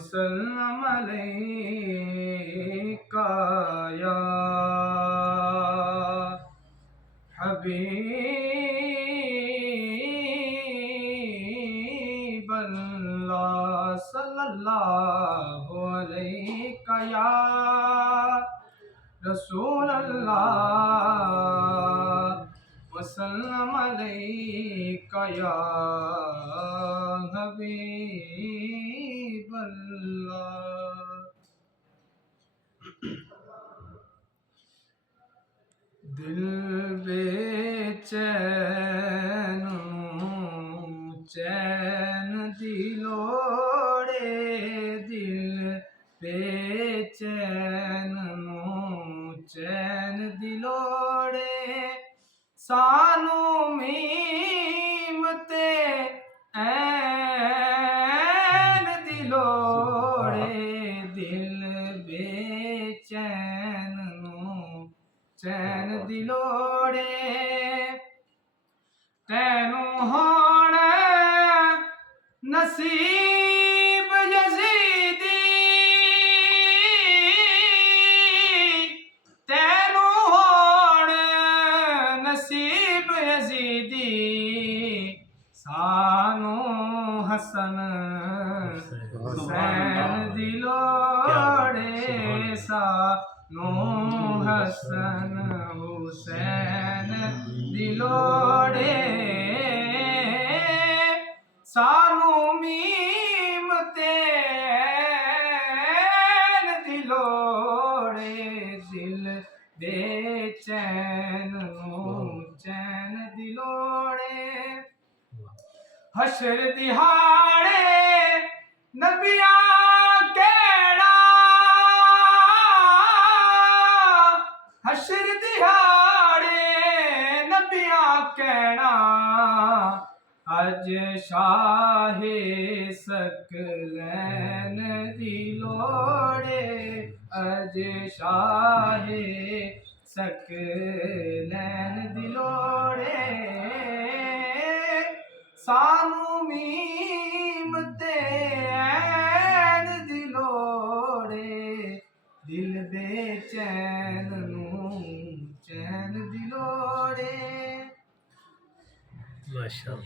وسلم علیکہ یا حبیب اللہ صلی اللہ علیہ یا رسول اللہ وسلم علیکہ یا حبیب اللہ۔ دل بے چین چین دلوڑے، دل بے چین چین دلوڑے، سانو میم تے این دلوڑے، دل بے چین چین دلوڑے، تینو ہون نصیب یزیدی، تینو ہون نصیب یزیدی، سانو حسن حسین دلوڑے، سانو حسن حسین دلوڑے، سانو میم تے این دلوڑے، دل بے چین چین دلوڑے، حشر دہاڑے نبیاں کیڑا، حشر دہاڑے نبیاں کیڑا، اج شاہ ثقلین دلوڑے، اج شاہ ثقلین دلوڑے، سانو میم تے این دلوڑے، دل بے چین چین دلوڑے۔ ماشاءاللہ۔